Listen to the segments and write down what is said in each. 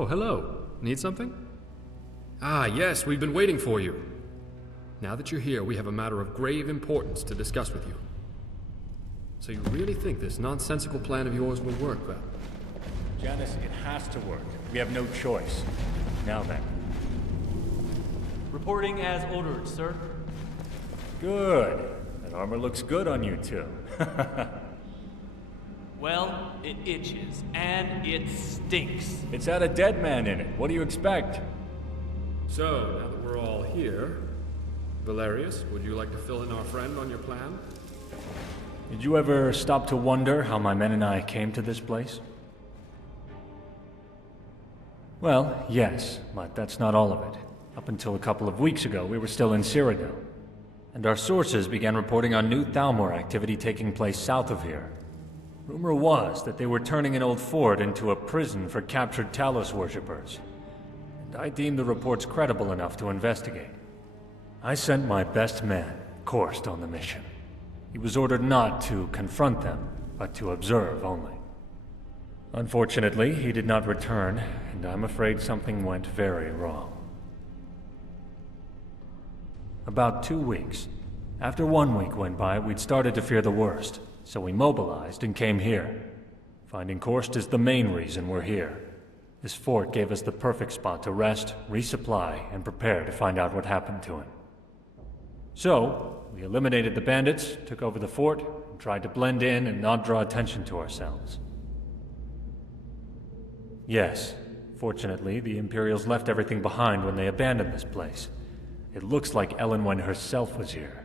Oh, hello. Need something? Ah, yes, we've been waiting for you. Now that you're here, we have a matter of grave importance to discuss with you. So you really think this nonsensical plan of yours will work, Val? Janice, it has to work. We have no choice. Now then. Reporting as ordered, sir. Good. That armor looks good on you two. Well, it itches, and it stinks. It's had a dead man in it. What do you expect? So, now that we're all here, Valerius, would you like to fill in our friend on your plan? Did you ever stop to wonder how my men and I came to this place? Well, yes, but that's not all of it. Up until a couple of weeks ago, we were still in Cyrodiil, and our sources began reporting on new Thalmor activity taking place south of here. Rumor was that they were turning an old fort into a prison for captured Talos worshippers, and I deemed the reports credible enough to investigate. I sent my best man, Korst, on the mission. He was ordered not to confront them, but to observe only. Unfortunately, he did not return, and I'm afraid something went very wrong. About 2 weeks. After 1 week went by, we'd started to fear the worst, so we mobilized and came here. Finding Korst is the main reason we're here. This fort gave us the perfect spot to rest, resupply, and prepare to find out what happened to him. So, we eliminated the bandits, took over the fort, and tried to blend in and not draw attention to ourselves. Yes, fortunately, the Imperials left everything behind when they abandoned this place. It looks like Elenwen herself was here.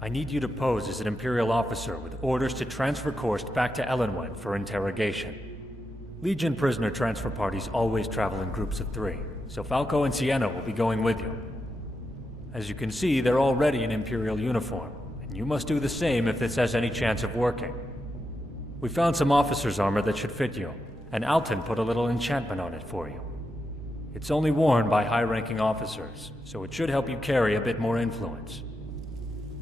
I need you to pose as an Imperial officer with orders to transfer Korst back to Elenwen for interrogation. Legion prisoner transfer parties always travel in groups of 3, so Falco and Sienna will be going with you. As you can see, they're already in Imperial uniform, and you must do the same if this has any chance of working. We found some officer's armor that should fit you, and Alton put a little enchantment on it for you. It's only worn by high-ranking officers, so it should help you carry a bit more influence.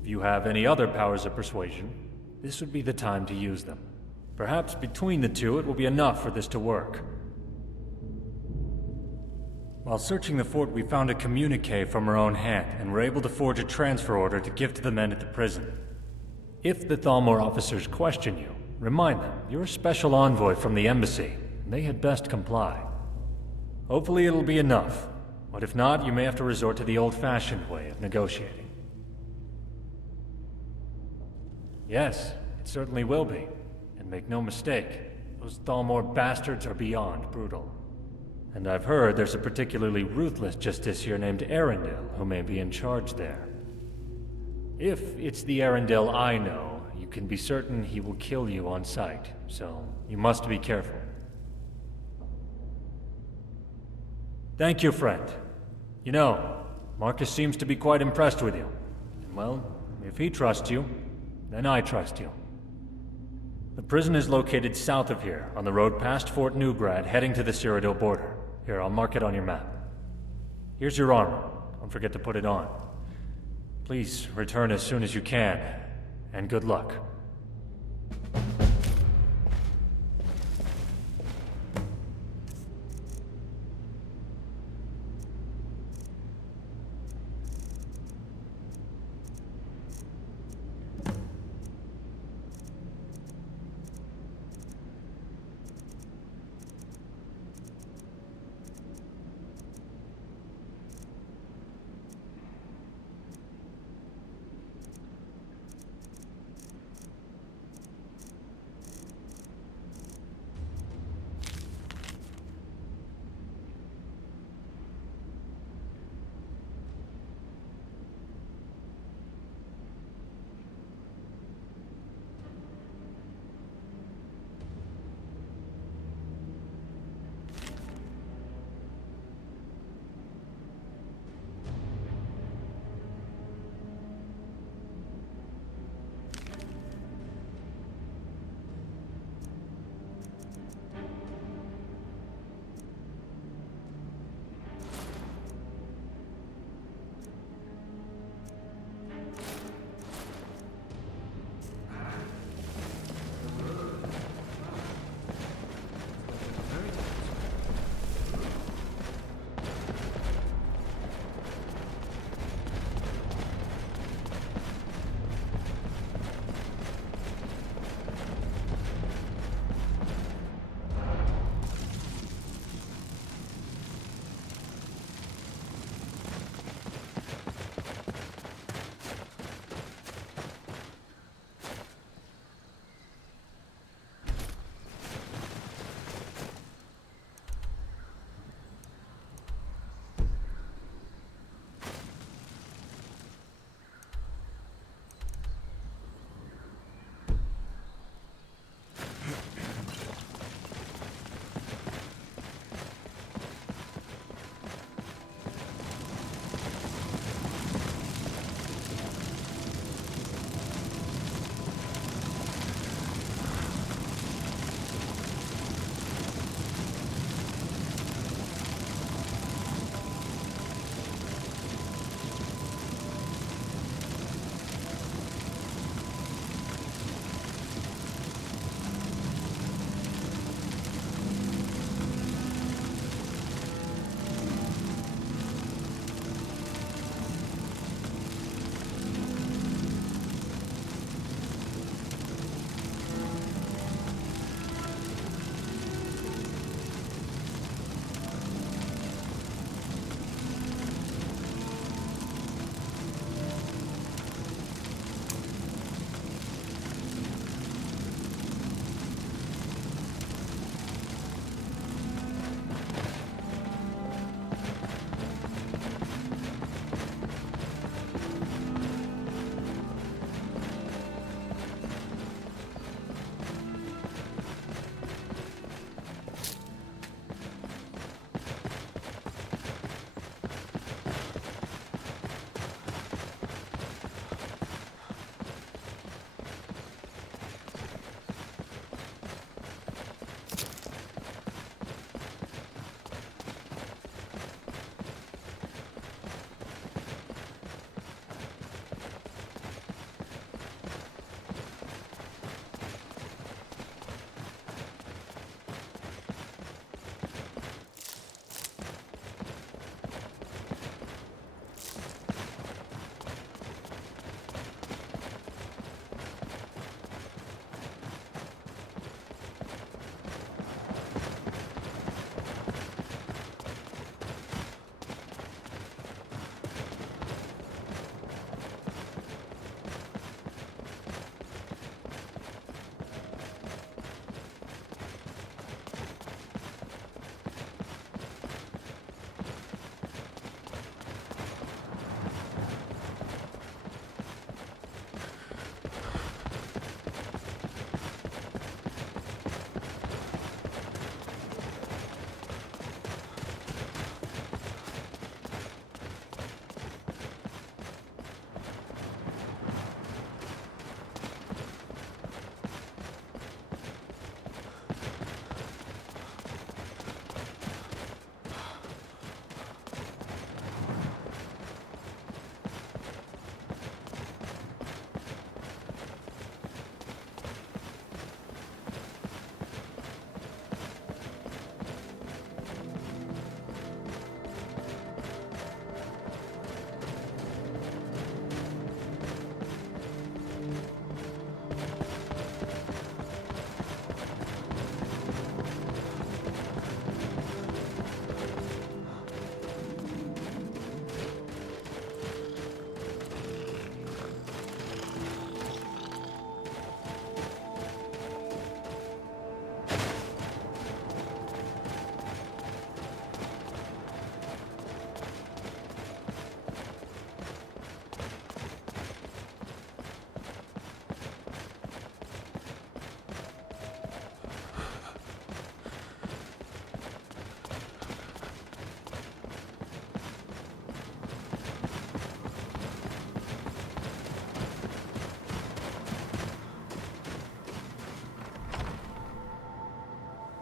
If you have any other powers of persuasion, this would be the time to use them. Perhaps between the two it will be enough for this to work. While searching the fort, we found a communique from our own hand, and were able to forge a transfer order to give to the men at the prison. If the Thalmor officers question you, remind them you're a special envoy from the embassy, and they had best comply. Hopefully it'll be enough, but if not, you may have to resort to the old-fashioned way of negotiating. Yes, it certainly will be. And make no mistake, those Thalmor bastards are beyond brutal. And I've heard there's a particularly ruthless justiciar named Arundel who may be in charge there. If it's the Arundel I know, you can be certain he will kill you on sight, so you must be careful. Thank you, friend. You know, Marcus seems to be quite impressed with you. And well, if he trusts you, then I trust you. The prison is located south of here, on the road past Fort Newgrad, heading to the Cyrodiil border. Here, I'll mark it on your map. Here's your armor. Don't forget to put it on. Please return as soon as you can, and good luck.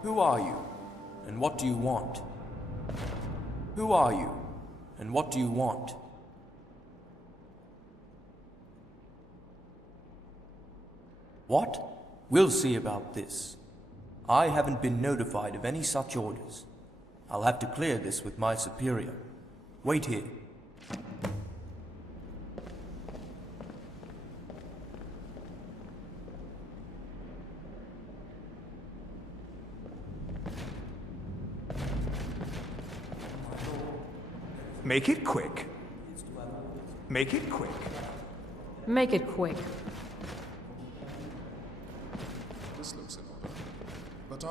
Who are you, and what do you want? Who are you, and what do you want? What? We'll see about this. I haven't been notified of any such orders. I'll have to clear this with my superior. Wait here. Make it quick. Make it quick. Make it quick. This looks in order. But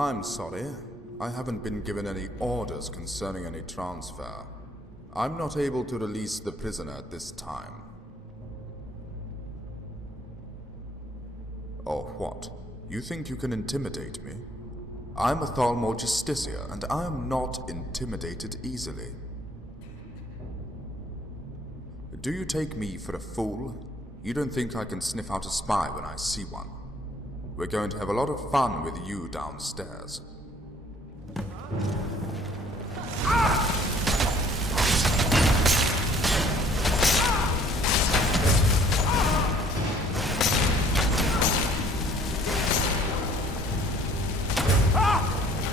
I'm sorry. I haven't been given any orders concerning any transfer. I'm not able to release the prisoner at this time. Or what? You think you can intimidate me? I'm a Thalmor Justicia, and I am not intimidated easily. Do you take me for a fool? You don't think I can sniff out a spy when I see one? We're going to have a lot of fun with you downstairs.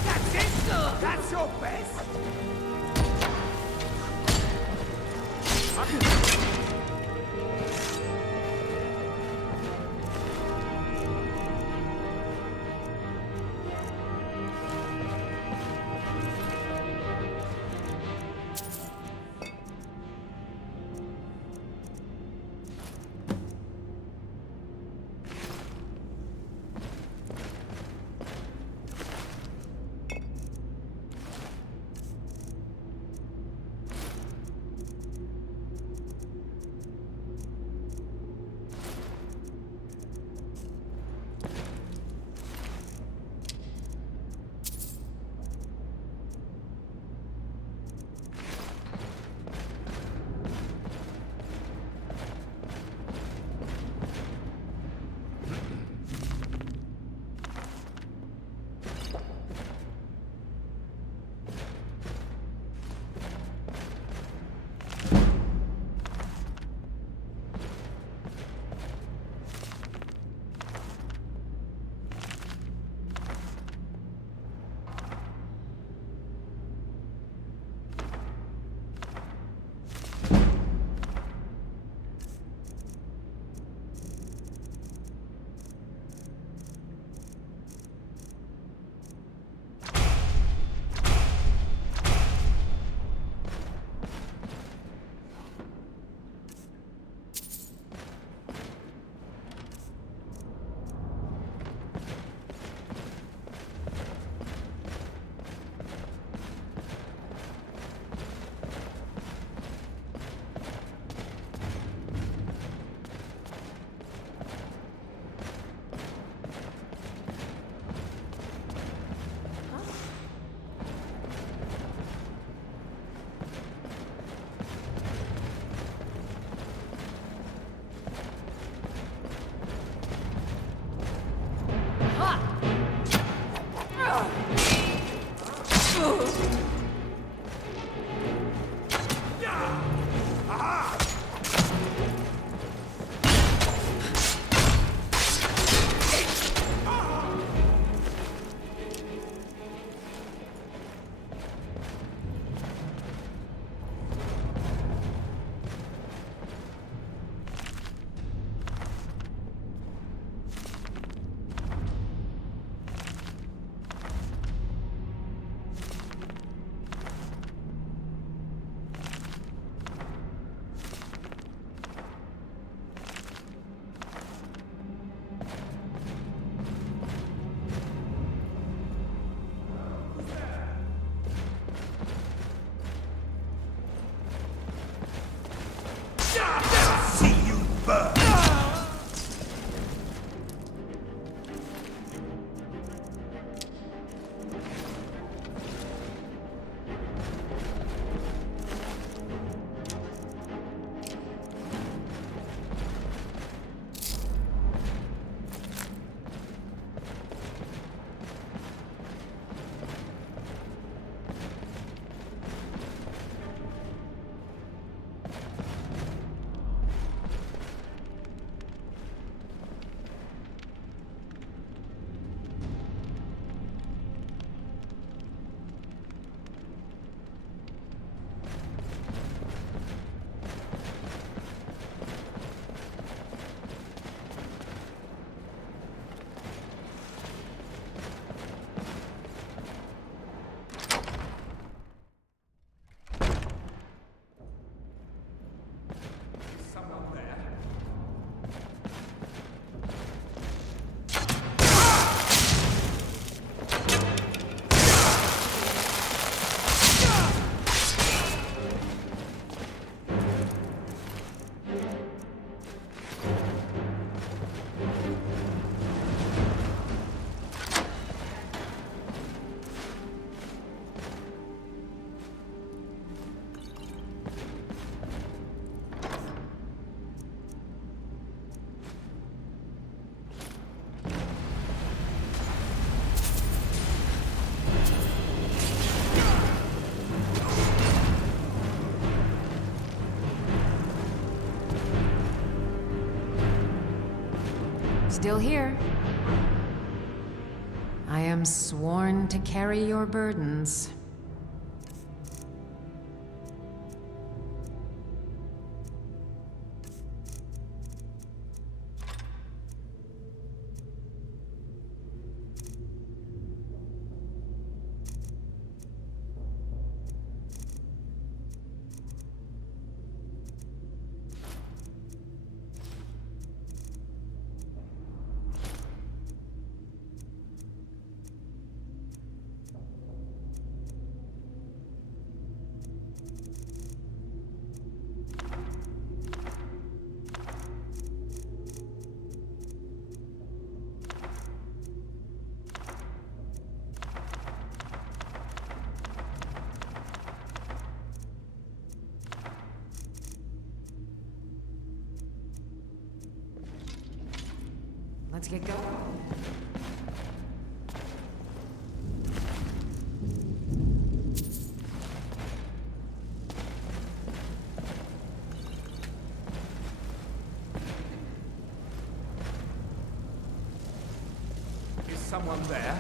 That's it! That's your best! Still here. I am sworn to carry your burdens. Let's get going. Is someone there?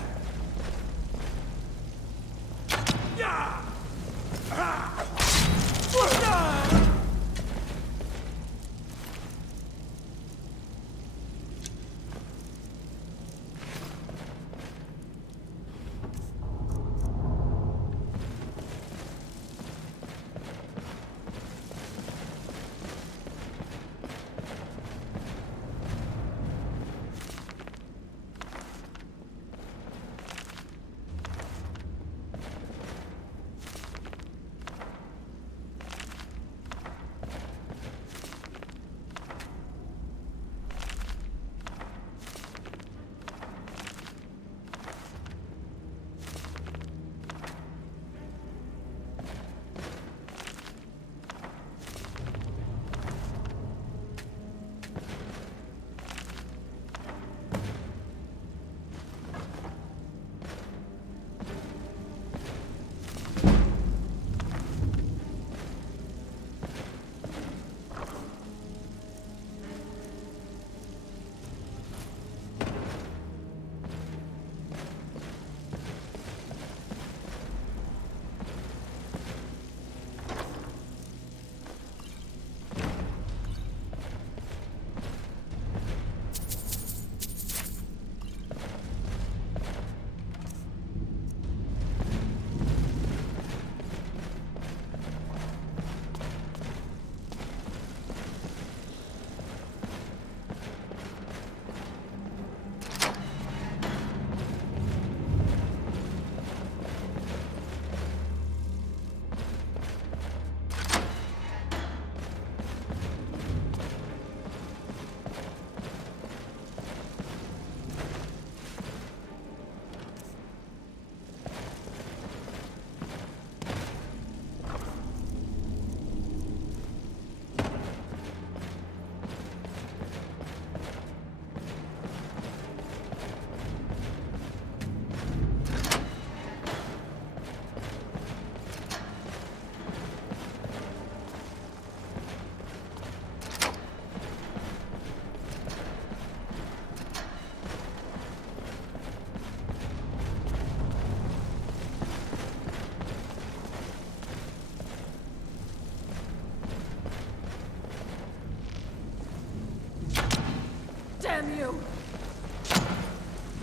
Damn you!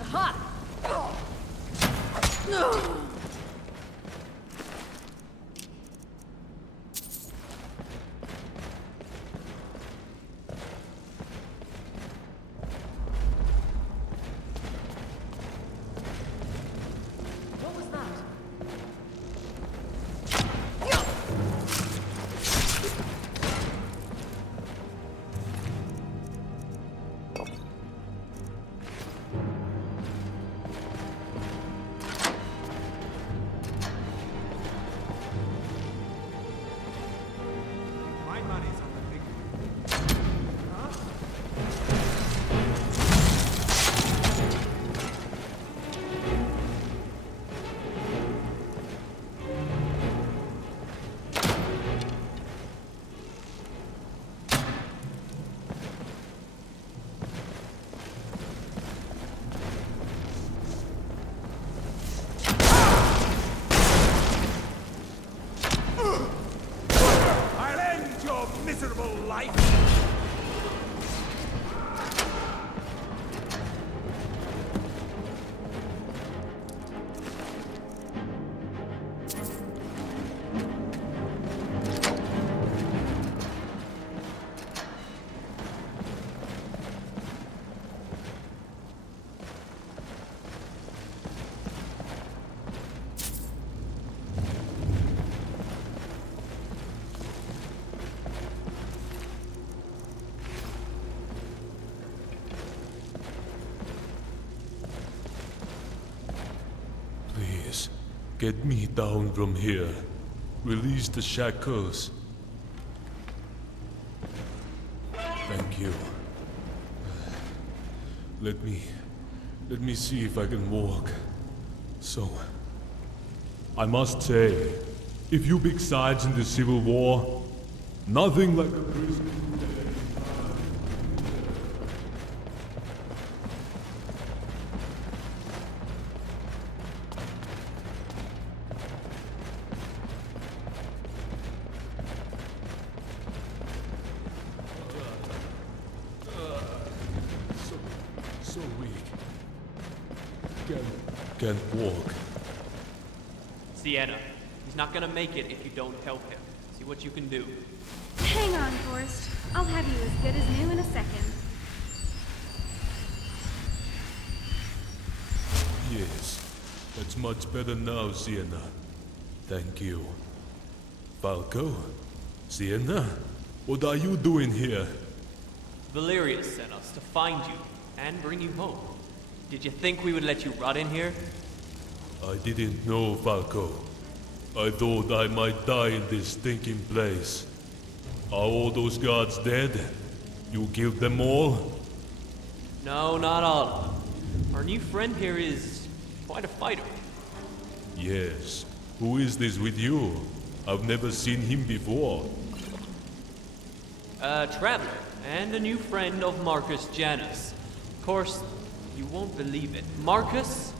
Aha! What was that? Get me down from here. Release the shackles. Thank you. Let me see if I can walk. So, I must say, if you pick sides in the Civil War, nothing like a prison. So weak. Can't walk. Sienna, he's not gonna make it if you don't help him. See what you can do. Hang on, Korst. I'll have you as good as new in a second. Yes, that's much better now, Sienna. Thank you. Falco? Sienna? What are you doing here? Valerius sent us to find you and bring you home. Did you think we would let you rot in here? I didn't know, Falco. I thought I might die in this stinking place. Are all those guards dead? You killed them all? No, not all of them. Our new friend here is quite a fighter. Yes. Who is this with you? I've never seen him before. A traveler and a new friend of Marcus Janus. Of course, you won't believe it. Marcus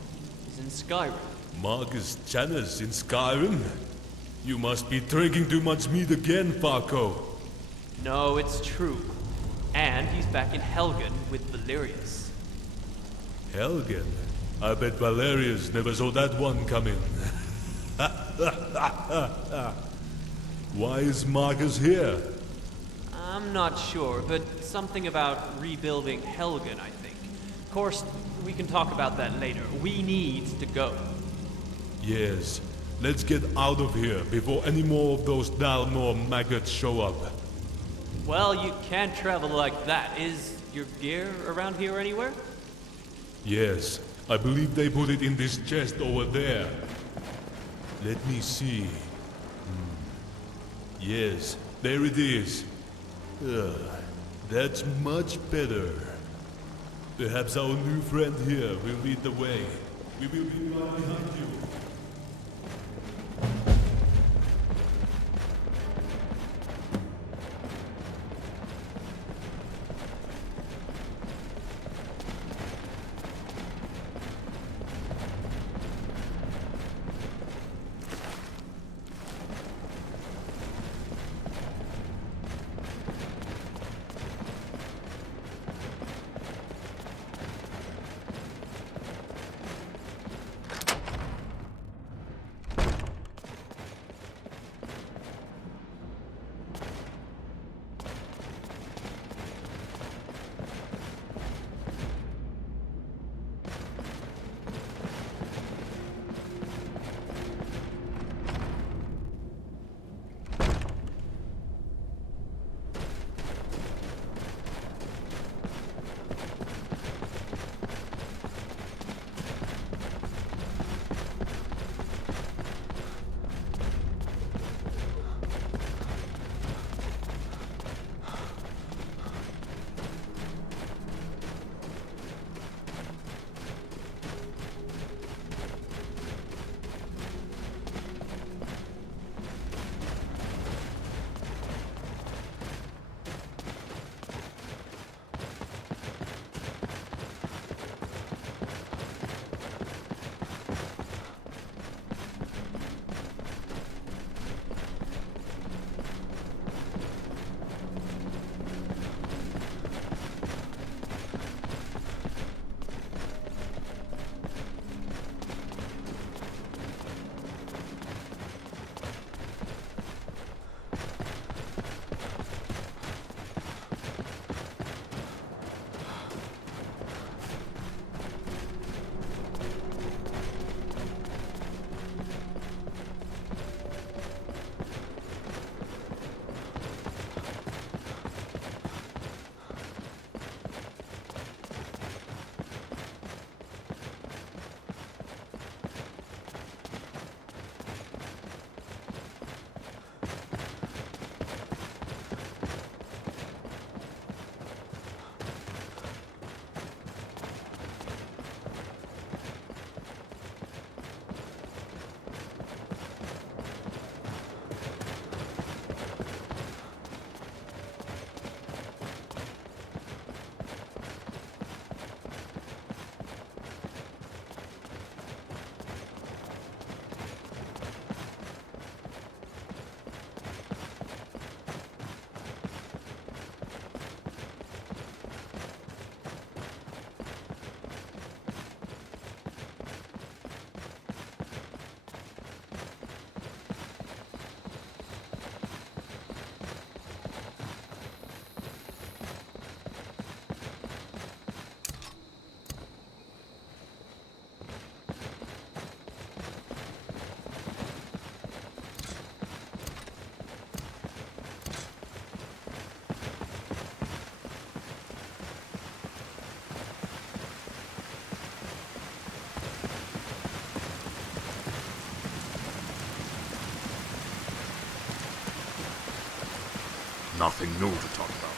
is in Skyrim. Marcus Janus in Skyrim? You must be drinking too much meat again, Falco. No, it's true. And he's back in Helgen with Valerius. Helgen? I bet Valerius never saw that one coming. Why is Marcus here? I'm not sure, but something about rebuilding Helgen, I think. Of course, we can talk about that later. We need to go. Yes. Let's get out of here before any more of those Dalmor maggots show up. Well, you can't travel like that. Is your gear around here anywhere? Yes. I believe they put it in this chest over there. Let me see. Yes, there it is. That's much better. Perhaps our new friend here will lead the way. We will be right behind you. nothing new to talk about.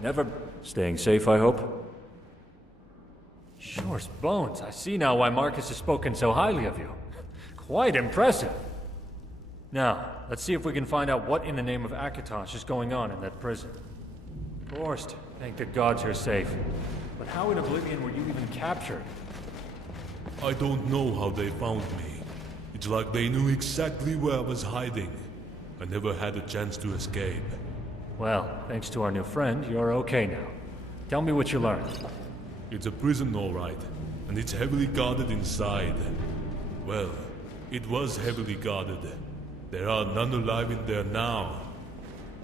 Never... Staying safe, I hope? Shore's bones. I see now why Marcus has spoken so highly of you. Quite impressive. Now, let's see if we can find out what in the name of Akatosh is going on in that prison. Korst, thank the gods you're safe. But how in Oblivion were you even captured? I don't know how they found me. It's like they knew exactly where I was hiding. I never had a chance to escape. Well, thanks to our new friend, you're okay now. Tell me what you learned. It's a prison, all right, and it's heavily guarded inside. Well, it was heavily guarded. There are none alive in there now.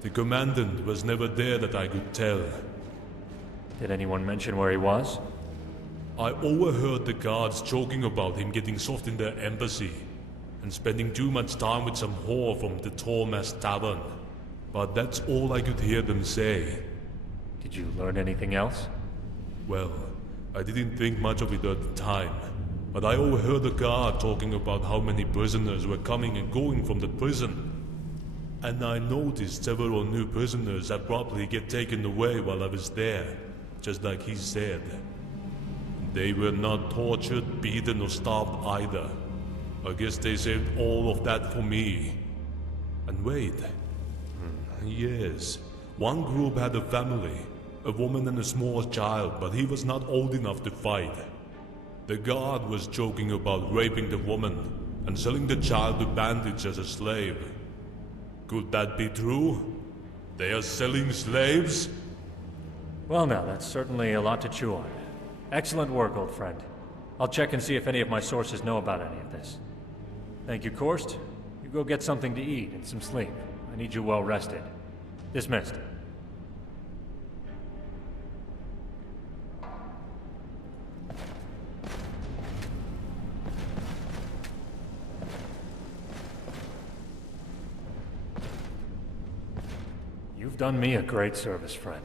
The commandant was never there that I could tell. Did anyone mention where he was? I overheard the guards joking about him getting soft in their embassy and spending too much time with some whore from the Tormas Tavern. But that's all I could hear them say. Did you learn anything else? Well, I didn't think much of it at the time, but I overheard a guard talking about how many prisoners were coming and going from the prison. And I noticed several new prisoners abruptly get taken away while I was there, just like he said. They were not tortured, beaten, or starved either. I guess they saved all of that for me. And wait. Yes, one group had a family, a woman and a small child, but he was not old enough to fight. The guard was joking about raping the woman and selling the child to bandits as a slave. Could that be true? They are selling slaves? Well now, that's certainly a lot to chew on. Excellent work, old friend. I'll check and see if any of my sources know about any of this. Thank you, Korst. You go get something to eat and some sleep. I need you well rested. Dismissed. You've done me a great service, friend.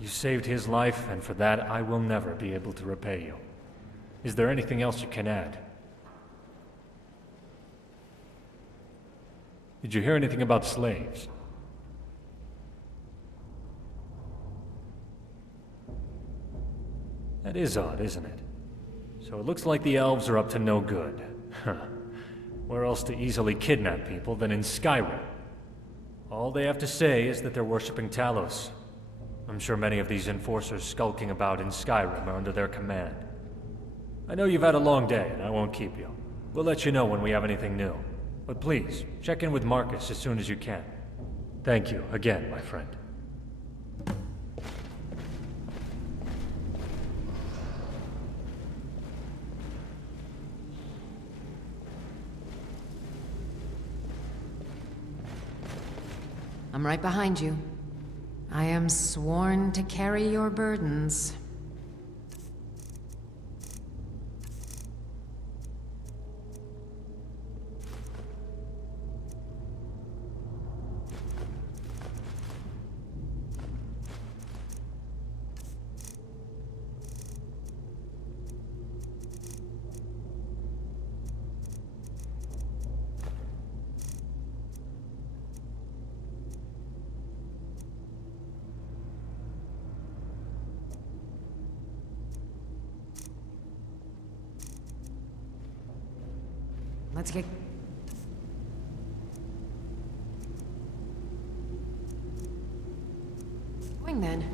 You saved his life, and for that I will never be able to repay you. Is there anything else you can add? Did you hear anything about slaves? That is odd, isn't it? So it looks like the elves are up to no good. Huh. Where else to easily kidnap people than in Skyrim? All they have to say is that they're worshipping Talos. I'm sure many of these enforcers skulking about in Skyrim are under their command. I know you've had a long day, and I won't keep you. We'll let you know when we have anything new. But please, check in with Marcus as soon as you can. Thank you again, my friend. I'm right behind you. I am sworn to carry your burdens. Let's get... going then.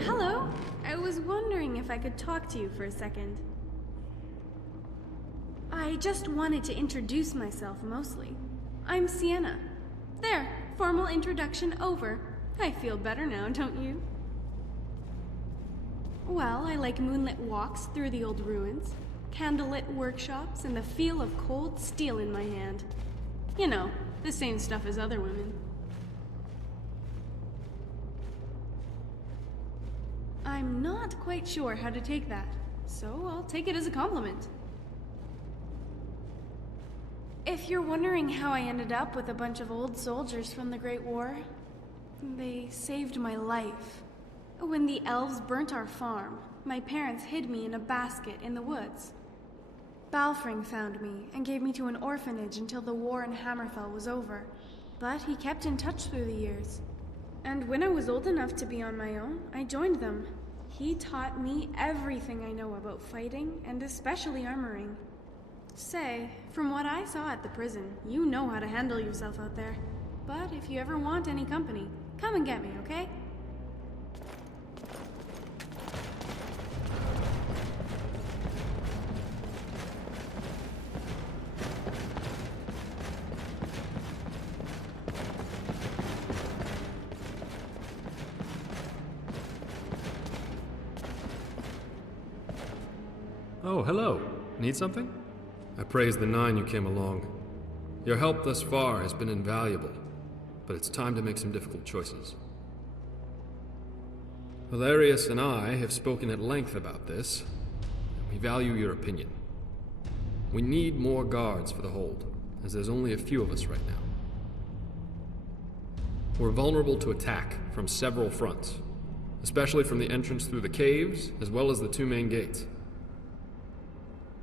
Hello? I was wondering if I could talk to you for a second. I just wanted to introduce myself mostly. I'm Sienna. There, Formal introduction over. I feel better now, don't you? Well, I like moonlit walks through the old ruins, candlelit workshops, and the feel of cold steel in my hand. You know, the same stuff as other women. I'm not quite sure how to take that, so I'll take it as a compliment. If you're wondering how I ended up with a bunch of old soldiers from the Great War, they saved my life. When the elves burnt our farm, my parents hid me in a basket in the woods. Balfring found me and gave me to an orphanage until the war in Hammerfell was over, but he kept in touch through the years. And when I was old enough to be on my own, I joined them. He taught me everything I know about fighting, and especially armoring. Say, from what I saw at the prison, you know how to handle yourself out there. But if you ever want any company, come and get me, okay? Oh, hello. Need something? I praise the Nine you came along. Your help thus far has been invaluable, but it's time to make some difficult choices. Valerius and I have spoken at length about this, and we value your opinion. We need more guards for the hold, as there's only a few of us right now. We're vulnerable to attack from several fronts, especially from the entrance through the caves, as well as the two main gates.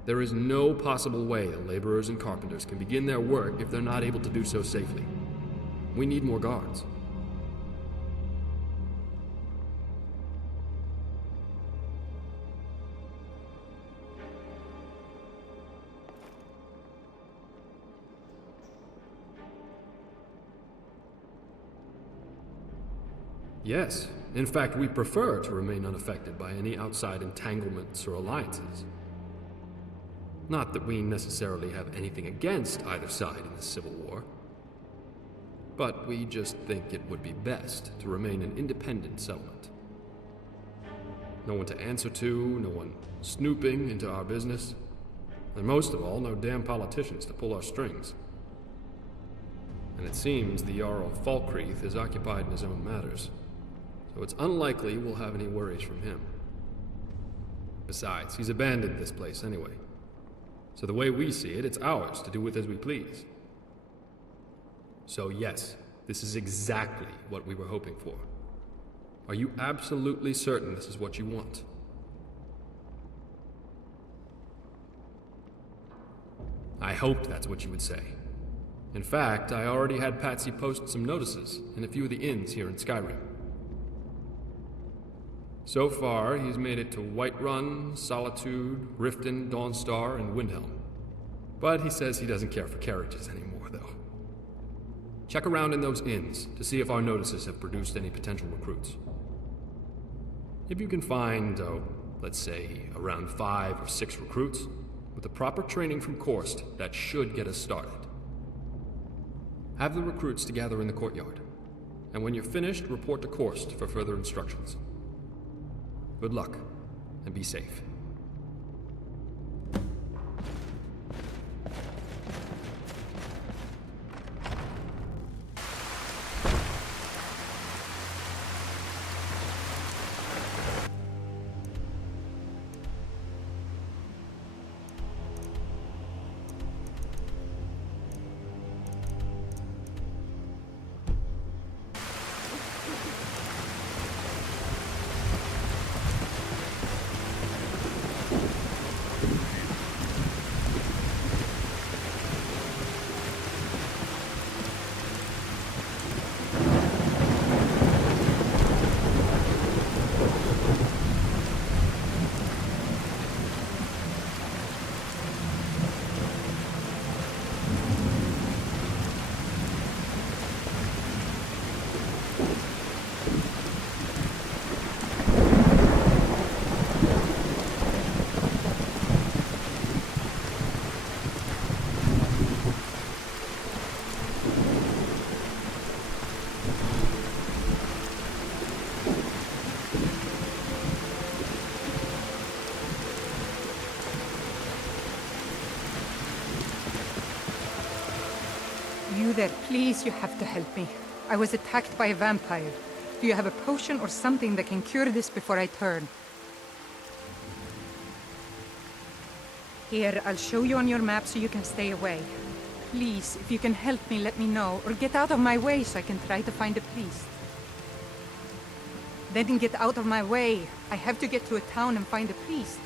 There is no possible way the laborers and carpenters can begin their work if they're not able to do so safely. We need more guards. Yes. In fact, we prefer to remain unaffected by any outside entanglements or alliances. Not that we necessarily have anything against either side in the Civil War. But we just think it would be best to remain an independent settlement. No one to answer to, no one snooping into our business, and most of all, no damn politicians to pull our strings. And it seems the Jarl Falkreath is occupied in his own matters, so it's unlikely we'll have any worries from him. Besides, he's abandoned this place anyway. So the way we see it, it's ours to do with as we please. So yes, this is exactly what we were hoping for. Are you absolutely certain this is what you want? I hoped that's what you would say. In fact, I already had Patsy post some notices in a few of the inns here in Skyrim. So far, he's made it to Whiterun, Solitude, Riften, Dawnstar, and Windhelm. But he says he doesn't care for carriages anymore, though. Check around in those inns to see if our notices have produced any potential recruits. If you can find, let's say, around 5 or 6 recruits, with the proper training from Korst, that should get us started. Have the recruits to gather in the courtyard, and when you're finished, report to Korst for further instructions. Good luck, and be safe. Brother, please, you have to help me. I was attacked by a vampire. Do you have a potion or something that can cure this before I turn? Here, I'll show you on your map so you can stay away. Please, if you can help me, let me know, or get out of my way so I can try to find a priest. Then get out of my way. I have to get to a town and find a priest.